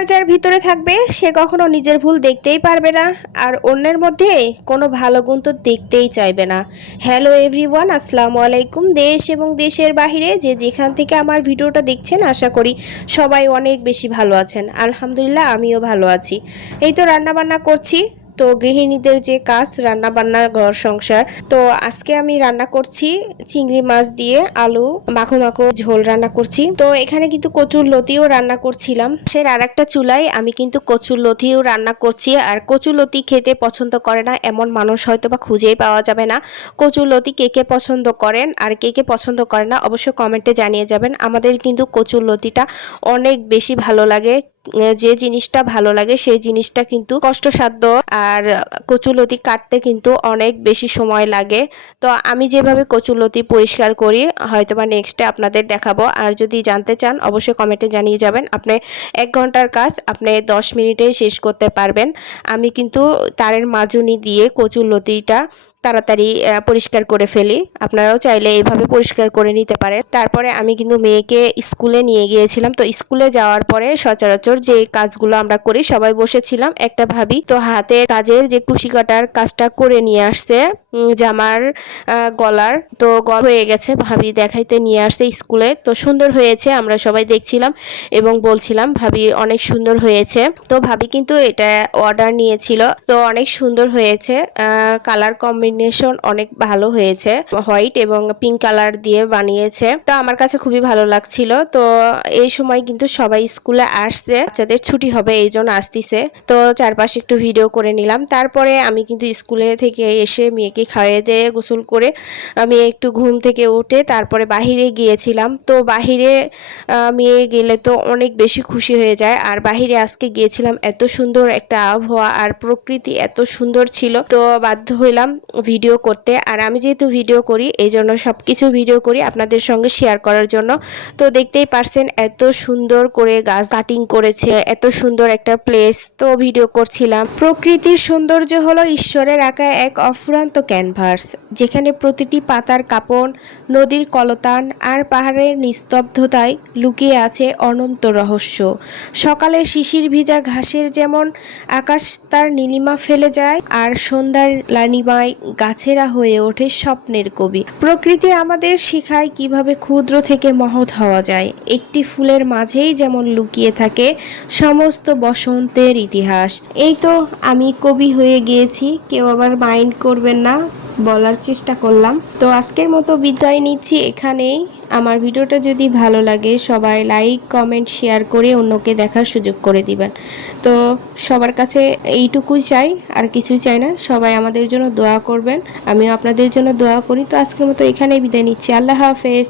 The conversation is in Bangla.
পরিবার যার ভিতরে থাকবে, সে কখনো নিজের ভুল দেখতেই পারবে না, আর অন্যের মধ্যে কোনো ভালো গুণ তো দেখতেই চাইবে না। হ্যালো এভরিওয়ান আসসালামু আলাইকুম। দেশ এবং দেশের বাহিরে যে যেখান থেকে আমার ভিডিওটা দেখছেন, আশা করি সবাই অনেক বেশি ভালো আছেন। আলহামদুলিল্লাহ, আমিও ভালো আছি। এই তো রান্নাবান্না করছি। তো গৃহিণীদের যে কাজ রান্না বান্না ঘর সংসার, তো আজকে আমি রান্না করছি চিংড়ি মাছ দিয়ে আলু, মাখো মাখো ঝোল রান্না করছি। তো এখানে কিন্তু কচুর লতিও রান্না করছিলাম। সে আর একটা চুলায় আমি কিন্তু কচুর লতিও রান্না করছি। আর কচুর লতি খেতে পছন্দ করে না, এমন মানুষ হয়তো বা খুঁজেই পাওয়া যাবে না। কচুর লতি কে কে পছন্দ করেন আর কে কে পছন্দ করে না, অবশ্যই কমেন্টে জানিয়ে যাবেন। আমাদের কিন্তু কচুর লতিটা অনেক বেশি ভালো লাগে। যে জিনিসটা ভালো লাগে সেই জিনিসটা কিন্তু কষ্টসাধ্য আর কচুলতি কাটতে কিন্তু অনেক বেশি সময় লাগে। তো আমি যেভাবে কচুলতি পরিষ্কার করি হয়তো বা নেক্সটে আপনাদের দেখাবো। আর যদি জানতে চান, অবশ্যই কমেন্টে জানিয়ে যাবেন। আপনি এক ঘণ্টার কাজ, আপনি দশ মিনিটেই শেষ করতে পারবেন। আমি কিন্তু তারের মাজুনি দিয়ে কচুলতিটা তাড়াতাড়ি পরিষ্কার করে ফেলি। আপনারাও চাইলে এইভাবে পরিষ্কার করে নিতে পারেন। তারপরে আমি কিন্তু মেয়েকে স্কুলে নিয়ে গিয়েছিলাম। তো স্কুলে যাওয়ার পরে সচরাচর যে কাজগুলো আমরা করি, সবাই বসেছিলাম, একটা ভাবি। তো হাতের কাজের যে কুশি কাটার কাজটা করে নিয়ে আসছে জামার গলার। তো গল হয়ে গেছে, ভাবি দেখাইতে নিয়ে আসছে স্কুলে। তো সুন্দর হয়েছে, আমরা সবাই দেখছিলাম এবং বলছিলাম, ভাবি, অনেক সুন্দর হয়েছে। তো ভাবি কিন্তু এটা অর্ডার নিয়েছিল। তো অনেক সুন্দর হয়েছে কালার কম্বিনেশন অনেক ভালো হয়েছে। হোয়াইট এবং পিঙ্ক কালার দিয়ে বানিয়েছে। তো আমার কাছে খুবই ভালো লাগছিল। তো এই সময় কিন্তু সবাই স্কুলে আসছে। বাচ্চাদের ছুটি হবে, এই জন্য আসতিছে। তো চারপাশে একটু ভিডিও করে নিলাম। তারপরে আমি কিন্তু স্কুলে থেকে এসে মেয়েকে খাইয়ে দিয়ে গোসল করে আমি একটু ঘুম থেকে উঠে তারপরে বাহিরে গিয়েছিলাম। তো বাহিরে মেয়ে গেলে তো অনেক বেশি খুশি হয়ে যায়। আর বাহিরে আজকে গিয়েছিলাম, এত সুন্দর একটা আবহাওয়া আর প্রকৃতি এত সুন্দর ছিল। তো বাধ্য হইলাম ভিডিও করতে। আর আমি যেহেতু ভিডিও করি এই জন্য সব কিছু ভিডিও করি আপনাদের সঙ্গে শেয়ার করার জন্য। তো দেখতেই পারছেন এত সুন্দর করে গাছ কাটিং করেছে, এত সুন্দর একটা প্লেস তো ভিডিও করছিলাম। প্রকৃতির সৌন্দর্য হলো ঈশ্বরের আঁকা এক অফুরান্ত ক্যানভাস যেখানে প্রতিটি পাতার কাপড়, নদীর কলতান আর পাহাড়ের নিস্তব্ধতায় লুকিয়ে আছে অনন্ত রহস্য। সকালে শিশির ভিজা ঘাসের যেমন আকাশ তার নীলিমা ফেলে যায়, আর সন্ধ্যার লানিমায় গাছেরা হয়ে ওঠে স্বপ্নের কবি। প্রকৃতি আমাদের শিখায় কীভাবে ক্ষুদ্র থেকে মহৎ হওয়া যায়। একটি ফুলের মাঝেই যেমন লুকিয়ে থাকে সমস্ত বসন্তের ইতিহাস। এই তো আমি কবি হয়ে গিয়েছি, কেউ আবার মাইন্ড করবেন না। বলার চেষ্টা করলাম। তো আজকের মতো বিদায় নিচ্ছি এখানেই। আমার ভিডিওটা যদি ভালো লাগে, সবাই লাইক কমেন্ট শেয়ার করে অন্যকে দেখার সুযোগ করে দিবেন। তো সবার কাছে এইটুকুই চাই, আর কিছু চাই না। সবাই আমাদের জন্য দোয়া করবেন। আমিও আপনাদের জন্য দোয়া করি। তো আজকের মতো এখানেই বিদায় নিচ্ছি। আল্লাহ হাফেজ।